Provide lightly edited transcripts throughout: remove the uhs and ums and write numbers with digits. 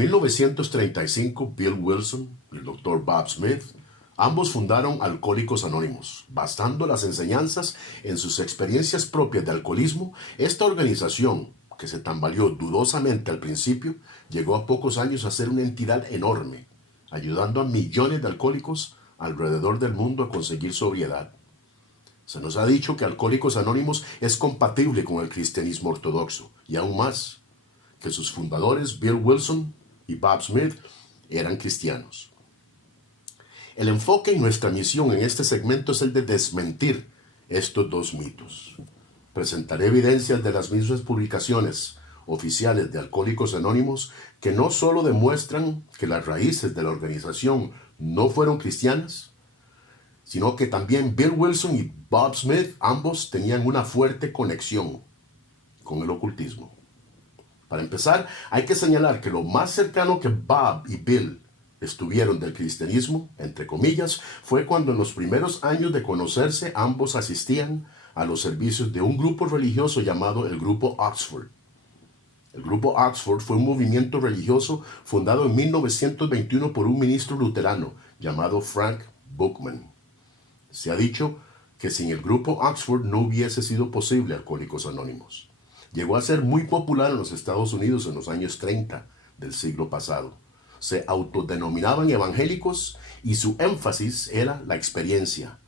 1935, Bill Wilson y el Dr. Bob Smith, ambos fundaron Alcohólicos Anónimos. Basando las enseñanzas en sus experiencias propias de alcoholismo, esta organización, que se tambaleó dudosamente al principio, llegó a pocos años a ser una entidad enorme, ayudando a millones de alcohólicos alrededor del mundo a conseguir sobriedad. Se nos ha dicho que Alcohólicos Anónimos es compatible con el cristianismo ortodoxo, y aún más, que sus fundadores, Bill Wilson y Bob Smith, eran cristianos. El enfoque en nuestra misión en este segmento es el de desmentir estos dos mitos. Presentaré evidencias de las mismas publicaciones oficiales de Alcohólicos Anónimos que no solo demuestran que las raíces de la organización no fueron cristianas, sino que también Bill Wilson y Bob Smith ambos tenían una fuerte conexión con el ocultismo. Para empezar, hay que señalar que lo más cercano que Bob y Bill estuvieron del cristianismo, entre comillas, fue cuando en los primeros años de conocerse ambos asistían a los servicios de un grupo religioso llamado el Grupo Oxford. El Grupo Oxford fue un movimiento religioso fundado en 1921 por un ministro luterano llamado Frank Buchman. Se ha dicho que sin el Grupo Oxford no hubiese sido posible Alcohólicos Anónimos. Llegó a ser muy popular en los Estados Unidos en los años 30 del siglo pasado. Se autodenominaban evangélicos y su énfasis era la experiencia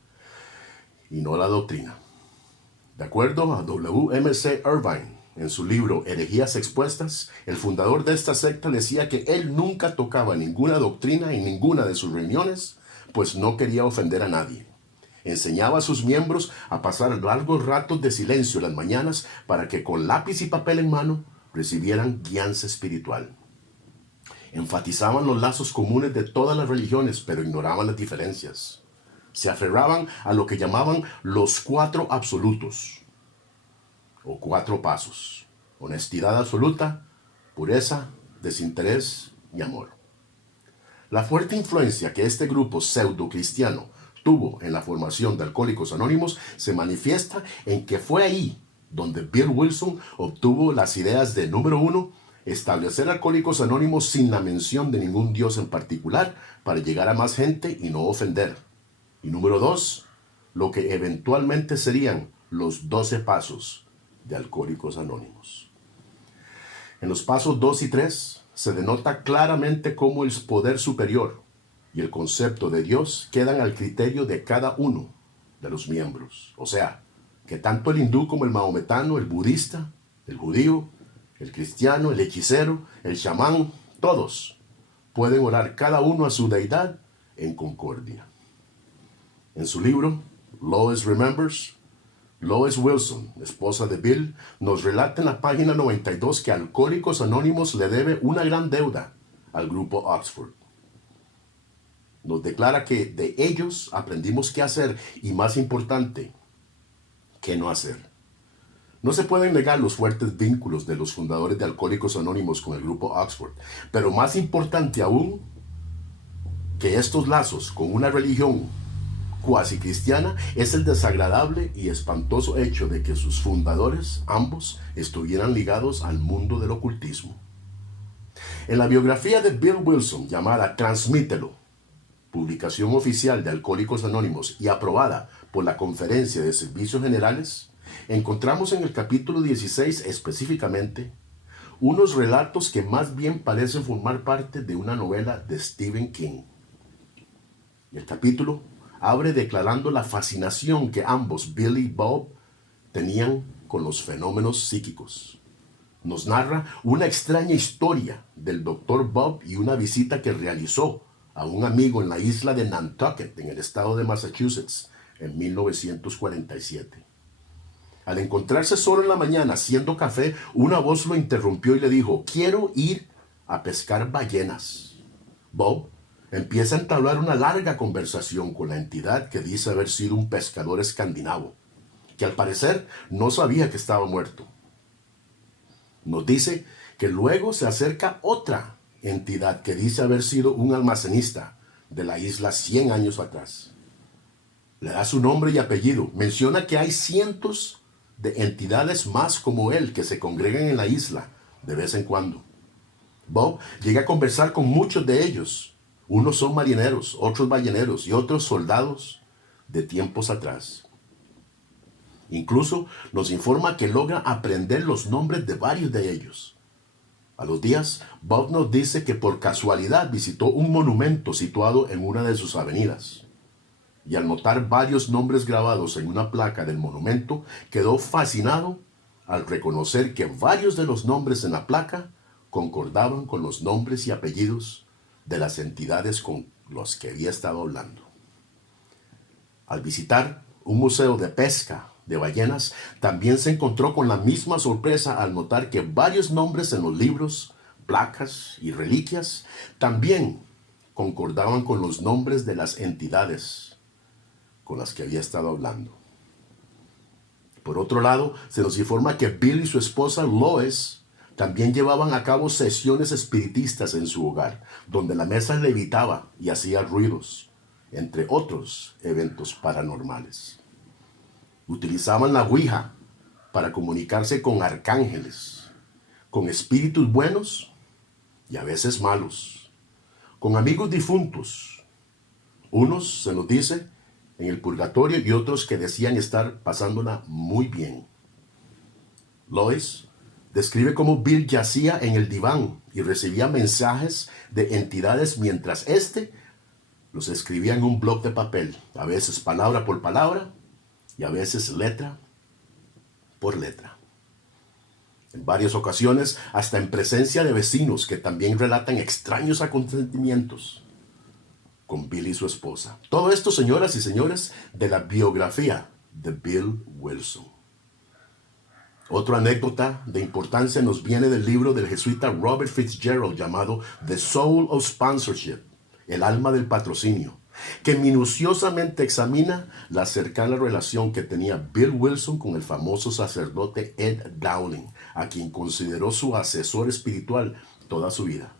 y no la doctrina. De acuerdo a W.M.C. Irvine, en su libro Herejías Expuestas, el fundador de esta secta decía que él nunca tocaba ninguna doctrina en ninguna de sus reuniones, pues no quería ofender a nadie. Enseñaba a sus miembros a pasar largos ratos de silencio las mañanas para que con lápiz y papel en mano recibieran guianza espiritual. Enfatizaban los lazos comunes de todas las religiones, pero ignoraban las diferencias. Se aferraban a lo que llamaban los 4 absolutos, o 4 pasos: honestidad absoluta, pureza, desinterés y amor. La fuerte influencia que este grupo pseudo-cristiano tuvo en la formación de Alcohólicos Anónimos se manifiesta en que fue ahí donde Bill Wilson obtuvo las ideas de, número 1, establecer Alcohólicos Anónimos sin la mención de ningún dios en particular para llegar a más gente y no ofender. Y número 2, lo que eventualmente serían los 12 pasos de Alcohólicos Anónimos. En los pasos 2 y 3 se denota claramente cómo el poder superior y el concepto de Dios quedan al criterio de cada uno de los miembros. O sea, que tanto el hindú como el mahometano, el budista, el judío, el cristiano, el hechicero, el chamán, todos pueden orar cada uno a su deidad en concordia. En su libro, Lois Remembers, Lois Wilson, esposa de Bill, nos relata en la página 92 que Alcohólicos Anónimos le debe una gran deuda al grupo Oxford. Nos declara que de ellos aprendimos qué hacer y, más importante, qué no hacer. No se pueden negar los fuertes vínculos de los fundadores de Alcohólicos Anónimos con el grupo Oxford, pero más importante aún que estos lazos con una religión cuasi cristiana es el desagradable y espantoso hecho de que sus fundadores, ambos, estuvieran ligados al mundo del ocultismo. En la biografía de Bill Wilson, llamada Transmítelo, publicación oficial de Alcohólicos Anónimos y aprobada por la Conferencia de Servicios Generales, encontramos en el capítulo 16 específicamente unos relatos que más bien parecen formar parte de una novela de Stephen King. El capítulo abre declarando la fascinación que ambos, Bill y Bob, tenían con los fenómenos psíquicos. Nos narra una extraña historia del Dr. Bob y una visita que realizó a un amigo en la isla de Nantucket, en el estado de Massachusetts, en 1947. Al encontrarse solo en la mañana haciendo café, una voz lo interrumpió y le dijo: «Quiero ir a pescar ballenas». Bob empieza a entablar una larga conversación con la entidad que dice haber sido un pescador escandinavo, que al parecer no sabía que estaba muerto. Nos dice que luego se acerca otra entidad que dice haber sido un almacenista de la isla 100 años atrás. Le da su nombre y apellido. Menciona que hay cientos de entidades más como él que se congregan en la isla de vez en cuando. Bob llega a conversar con muchos de ellos. Unos son marineros, otros balleneros y otros soldados de tiempos atrás. Incluso nos informa que logra aprender los nombres de varios de ellos. A los días, Bob nos dice que por casualidad visitó un monumento situado en una de sus avenidas. Y al notar varios nombres grabados en una placa del monumento, quedó fascinado al reconocer que varios de los nombres en la placa concordaban con los nombres y apellidos de las entidades con los que había estado hablando. Al visitar un museo de pesca de ballenas, también se encontró con la misma sorpresa al notar que varios nombres en los libros, placas y reliquias también concordaban con los nombres de las entidades con las que había estado hablando. Por otro lado, se nos informa que Bill y su esposa Lois también llevaban a cabo sesiones espiritistas en su hogar, donde la mesa levitaba y hacía ruidos, entre otros eventos paranormales. Utilizaban la Ouija para comunicarse con arcángeles, con espíritus buenos y a veces malos, con amigos difuntos. Unos, se nos dice, en el purgatorio y otros que decían estar pasándola muy bien. Lois describe cómo Bill yacía en el diván y recibía mensajes de entidades mientras éste los escribía en un bloc de papel, a veces palabra por palabra y a veces letra por letra. En varias ocasiones, hasta en presencia de vecinos que también relatan extraños acontecimientos con Bill y su esposa. Todo esto, señoras y señores, de la biografía de Bill Wilson. Otra anécdota de importancia nos viene del libro del jesuita Robert Fitzgerald llamado The Soul of Sponsorship, el alma del patrocinio, que minuciosamente examina la cercana relación que tenía Bill Wilson con el famoso sacerdote Ed Dowling, a quien consideró su asesor espiritual toda su vida.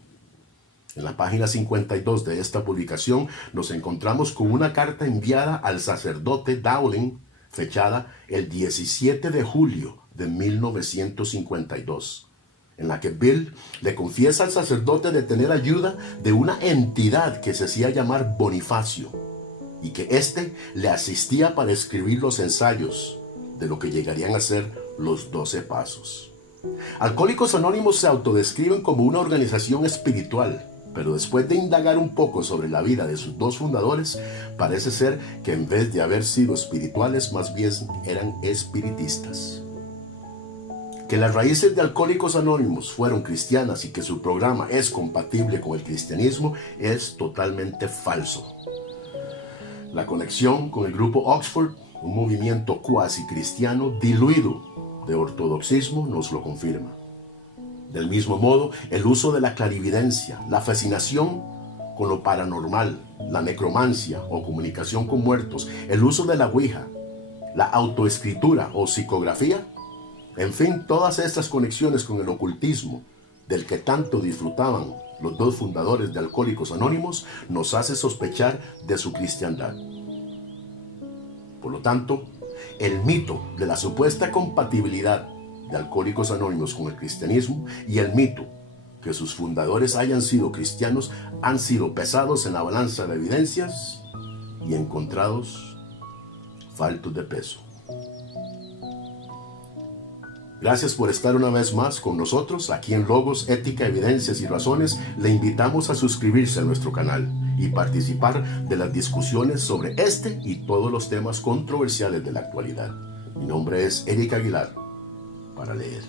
En la página 52 de esta publicación nos encontramos con una carta enviada al sacerdote Dowling, fechada el 17 de julio de 1952, en la que Bill le confiesa al sacerdote de tener ayuda de una entidad que se hacía llamar Bonifacio, y que éste le asistía para escribir los ensayos de lo que llegarían a ser los 12 pasos. Alcohólicos Anónimos se autodescriben como una organización espiritual, pero después de indagar un poco sobre la vida de sus dos fundadores, parece ser que en vez de haber sido espirituales, más bien eran espiritistas. Que las raíces de Alcohólicos Anónimos fueron cristianas y que su programa es compatible con el cristianismo es totalmente falso. La conexión con el grupo Oxford, un movimiento cuasi cristiano diluido de ortodoxismo, nos lo confirma. Del mismo modo, el uso de la clarividencia, la fascinación con lo paranormal, la necromancia o comunicación con muertos, el uso de la Ouija, la autoescritura o psicografía, en fin, todas estas conexiones con el ocultismo, del que tanto disfrutaban los dos fundadores de Alcohólicos Anónimos, nos hace sospechar de su cristiandad. Por lo tanto, el mito de la supuesta compatibilidad de Alcohólicos Anónimos con el cristianismo y el mito que sus fundadores hayan sido cristianos han sido pesados en la balanza de evidencias y encontrados faltos de peso. Gracias por estar una vez más con nosotros aquí en Logos, Ética, Evidencias y Razones. Le invitamos a suscribirse a nuestro canal y participar de las discusiones sobre este y todos los temas controversiales de la actualidad. Mi nombre es Eric Aguilar, para leer.